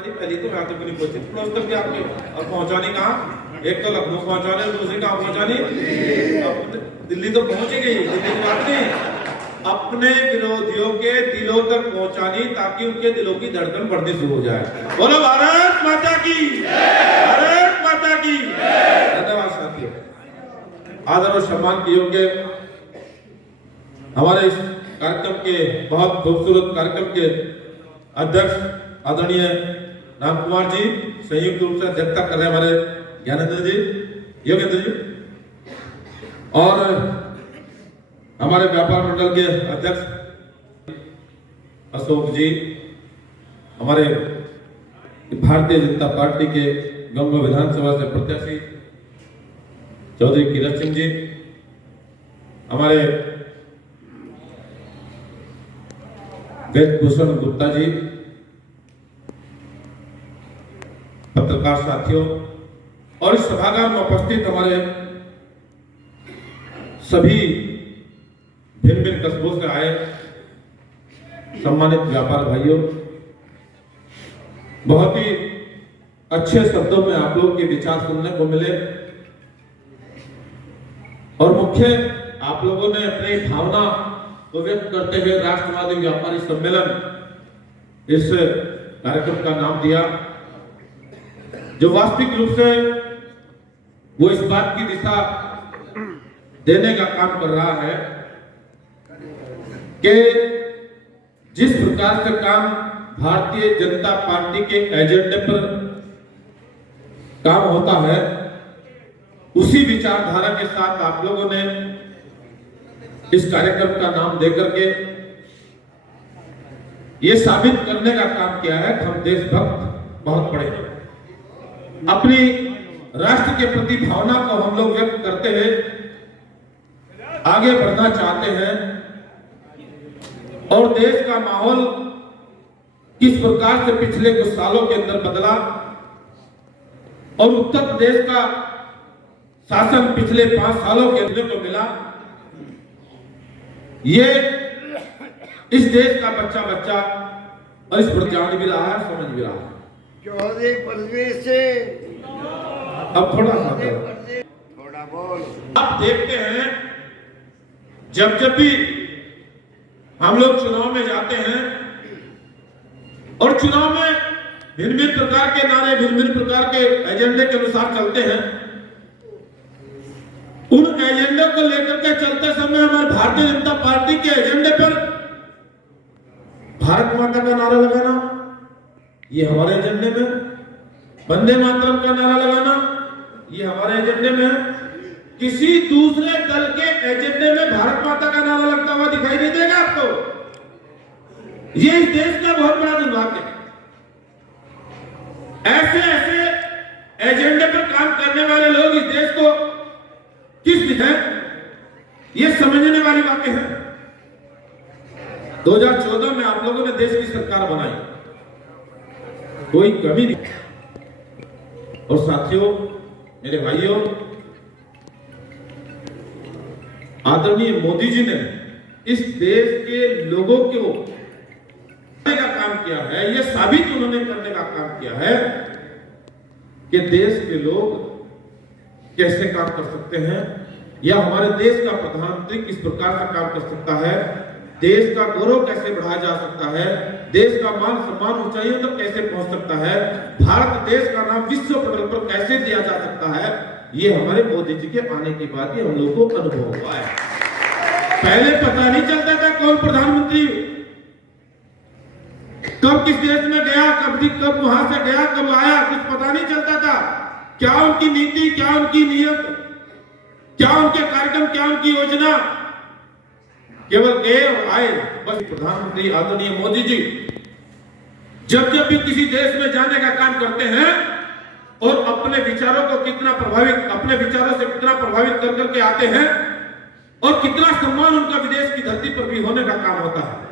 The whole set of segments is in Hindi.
हमारी पहली तो बात नहीं पहुंची, पड़ोस तक भी आपके और पहुंचानी कहाँ, एक तो लखनऊ पहुंचाने और दूसरी कहाँ पहुंचानी, दिल्ली तो पहुंच ही गई, दिल्ली की बात नहीं, अपने विरोधियों के दिलों तक पहुंचानी ताकि उनके दिलों की धड़कन बढ़नी शुरू हो जाए। बोलो भारत माता की, भारत माता की। धन्यवाद साथियों। आदर और सम्मान के योग्य हमारे इस कार्यक्रम के बहुत खूबसूरत कार्यक्रम के अध्यक्ष आदरणीय राम कुमार जी, संयुक्त रूप से अध्यक्षता कर रहे हैं हमारे ज्ञानेंद्र जी, योगेंद्र जी, और हमारे व्यापार मंडल के अध्यक्ष अशोक जी, हमारे भारतीय जनता पार्टी के गंगो विधानसभा से प्रत्याशी चौधरी किरण सिंह जी, हमारे वेदभूषण गुप्ता जी, पत्रकार साथियों और इस सभागार में उपस्थित हमारे सभी भिन्न भिन्न कस्बों से आए सम्मानित व्यापार भाइयों, बहुत ही अच्छे शब्दों में आप लोगों के विचार सुनने को मिले और मुख्य आप लोगों ने अपनी भावना को व्यक्त करते हुए राष्ट्रवादी व्यापारी सम्मेलन इस कार्यक्रम का नाम दिया, जो वास्तविक रूप से वो इस बात की दिशा देने का काम कर रहा है कि जिस प्रकार से काम भारतीय जनता पार्टी के एजेंडे पर काम होता है, उसी विचारधारा के साथ आप लोगों ने इस कार्यक्रम का नाम देकर के ये साबित करने का काम किया है कि हम देशभक्त बहुत बड़े हैं। अपनी राष्ट्र के प्रति भावना को हम लोग व्यक्त करते हुए आगे बढ़ना चाहते हैं और देश का माहौल किस प्रकार से पिछले कुछ सालों के अंदर बदला और उत्तर प्रदेश का शासन पिछले 5 सालों के अंदर को मिला, ये इस देश का बच्चा बच्चा और इस पर जान भी रहा है, समझ भी रहा है। से अब थोड़ा बोल। आप देखते हैं जब भी हम लोग चुनाव में जाते हैं और चुनाव में भिन्न भिन्न प्रकार के नारे, भिन्न भिन्न प्रकार के एजेंडे के अनुसार चलते हैं, उन एजेंडे को लेकर के चलते समय हमारे भारतीय जनता पार्टी के एजेंडे पर भारत माता का नारा लगाना, ये हमारे एजेंडे में, वंदे मातरम का नारा लगाना, ये हमारे एजेंडे में है। किसी दूसरे दल के एजेंडे में भारत माता का नारा लगता हुआ दिखाई नहीं देगा आपको। ये इस देश का बहुत बड़ा दुर्भाग्य है। ऐसे ऐसे एजेंडे पर काम करने वाले लोग इस देश को किस दिशा, ये समझने वाली बातें हैं। 2014 में आप लोगों ने देश की सरकार बनाई, कोई कमी नहीं। और साथियों, मेरे भाइयों, आदरणीय मोदी जी ने इस देश के लोगों को का काम किया है, यह साबित उन्होंने करने का काम किया है कि देश के लोग कैसे काम कर सकते हैं या हमारे देश का प्रधानमंत्री किस प्रकार से काम कर सकता है, देश का गौरव कैसे बढ़ाया जा सकता है, देश का मान सम्मान ऊंचाइयों तक कैसे पहुंच सकता है, भारत देश का नाम विश्व पटल पर कैसे दिया जा सकता है, ये हमारे मोदी जी के आने के बाद ही हम लोगों को अनुभव हुआ है। पहले पता नहीं चलता था कौन प्रधानमंत्री कब किस देश में गया, कब वहां से गया, कब आया, कुछ पता नहीं चलता था। क्या उनकी नीति, क्या उनकी नीयत, क्या उनके कार्यक्रम, क्या उनकी योजना, केवल गए और आए। बस प्रधानमंत्री आदरणीय मोदी जी जब भी किसी देश में जाने का काम करते हैं और अपने विचारों को कितना प्रभावित, अपने विचारों से कितना प्रभावित कर करके आते हैं और कितना सम्मान उनका विदेश की धरती पर भी होने का काम होता है।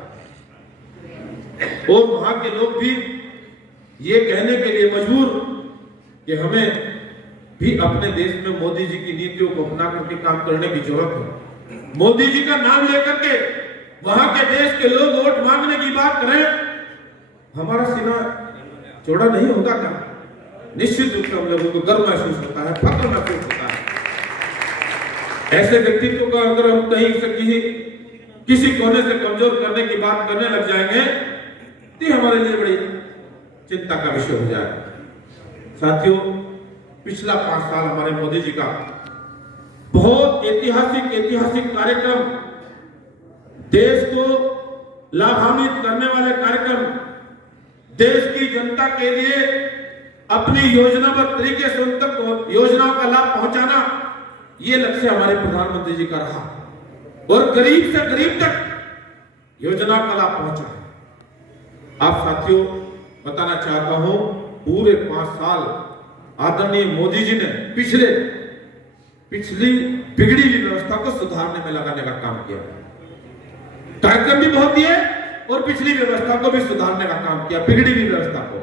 और वहां के लोग भी ये कहने के लिए मजबूर कि हमें भी अपने देश में मोदी जी की नीतियों को अपना करके काम करने की जरूरत है। मोदी जी का नाम लेकर के वहां के देश के लोग वोट मांगने की बात करें, हमारा सीना चौड़ा नहीं होगा क्या? निश्चित रूप से हम लोगों को गर्व महसूस होता है, फक्र महसूस होता है। ऐसे व्यक्तित्व को अगर हम कहीं से किसी कोने से कमजोर करने की बात करने लग जाएंगे तो हमारे लिए बड़ी चिंता का विषय हो जाएगा। साथियों, पिछला 5 साल हमारे मोदी जी का बहुत ऐतिहासिक कार्यक्रम, देश को लाभान्वित करने वाले कार्यक्रम, देश की जनता के लिए अपनी योजनाबद्ध तरीके से उन तक योजनाओं का लाभ पहुंचाना, ये लक्ष्य हमारे प्रधानमंत्री जी का रहा और गरीब से गरीब तक योजनाओं का लाभ पहुंचा। आप साथियों, बताना चाहता हूं, पूरे 5 साल आदरणीय मोदी जी ने पिछली बिगड़ी हुई व्यवस्था को सुधारने में लगाने का काम किया। कार्यक्रम भी बहुत दिए और पिछली व्यवस्था को भी सुधारने का काम किया, बिगड़ी हुई व्यवस्था को।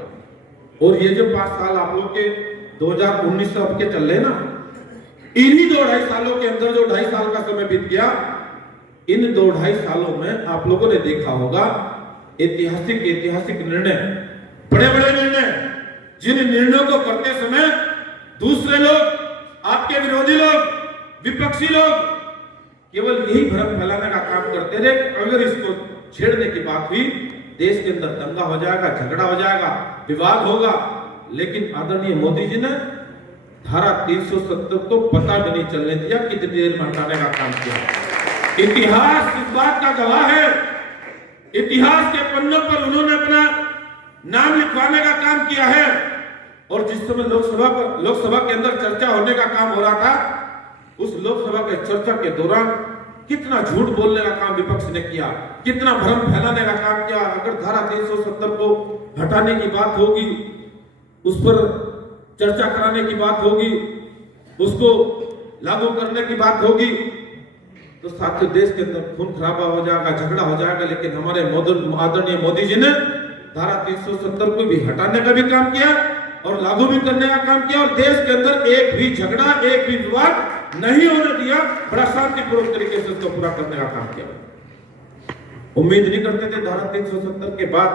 और ये जो 5 साल आप लोग के 2019 से अब के चल रहे ना, इन्हीं 2-2.5 सालों के अंदर जो 2.5 साल का समय बीत गया, इन 2-2.5 सालों में आप लोगों ने देखा होगा ऐतिहासिक निर्णय, बड़े बड़े निर्णय, जिन निर्णयों को करते समय दूसरे लोग, आपके विरोधी लोग, विपक्षी लोग केवल यही भ्रम फैलाने का काम करते रहे। अगर इसको छेड़ने की बात हुई, देश के अंदर दंगा हो जाएगा, झगड़ा हो जाएगा, विवाद होगा। लेकिन आदरणीय मोदी जी ने धारा 370 को पता भी नहीं चलने दिया, कितनी देर में हटाने का काम किया। इतिहास इस बात का गवाह है। इतिहास के पन्नों पर उन्होंने अपना नाम लिखवाने का काम किया है। और जिस समय लोकसभा के अंदर चर्चा होने का काम हो रहा था, उस लोकसभा के चर्चा के दौरान कितना झूठ बोलने का काम विपक्ष ने किया, कितना भ्रम फैलाने का काम किया। अगर धारा 370 को हटाने की बात होगी, उस पर चर्चा कराने की बात होगी, उसको लागू करने की बात होगी, तो साथियों देश के अंदर खून खराबा हो जाएगा, झगड़ा हो जाएगा। लेकिन हमारे आदरणीय मोदी जी ने धारा 370 को भी हटाने का भी काम किया और लागू भी करने का काम किया, और देश के अंदर एक भी झगड़ा, एक भी विवाद नहीं होने दिया। बड़ा शांतिपूर्वक तरीके से उसको पूरा करने का काम किया। उम्मीद नहीं करते थे धारा 370 के बाद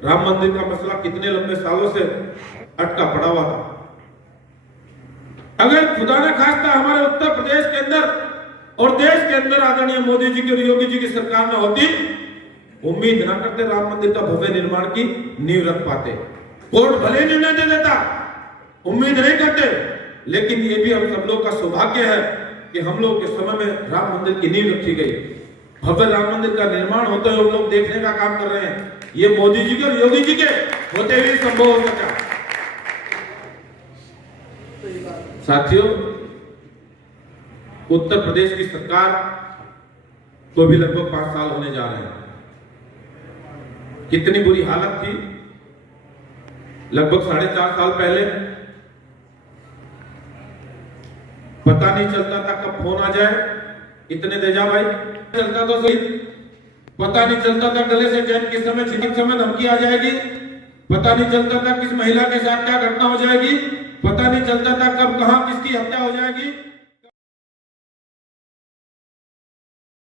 राम मंदिर का मसला कितने लंबे सालों से अटका पड़ा हुआ था। अगर खुदा न खास्ता हमारे उत्तर प्रदेश के अंदर और देश के अंदर आदरणीय मोदी जी की और योगी जी की सरकार में होती, उम्मीद ना करते राम मंदिर का भव्य निर्माण की नींव रख पाते। कोर्ट भले निर्णय दे देता, उम्मीद नहीं करते, लेकिन ये भी हम सब लोग का सौभाग्य है कि हम लोग के समय में राम मंदिर की नींव रखी गई। भव्य राम मंदिर का निर्माण होते हुए हम लोग देखने का काम कर रहे हैं। ये मोदी जी के और योगी जी के होते हुए संभव हो सका। साथियों, उत्तर प्रदेश की सरकार को भी लगभग 5 साल होने जा रहे हैं। कितनी बुरी हालत थी लगभग 4.5 साल पहले। पता नहीं चलता था कब फोन आ जाए, इतने दे जा भाई, चलता तो सही। पता नहीं चलता था गले से चैन किस समय धमकी आ जाएगी। पता नहीं चलता था किस महिला के साथ क्या घटना हो जाएगी। पता नहीं चलता था कब कहां किसकी हत्या हो जाएगी।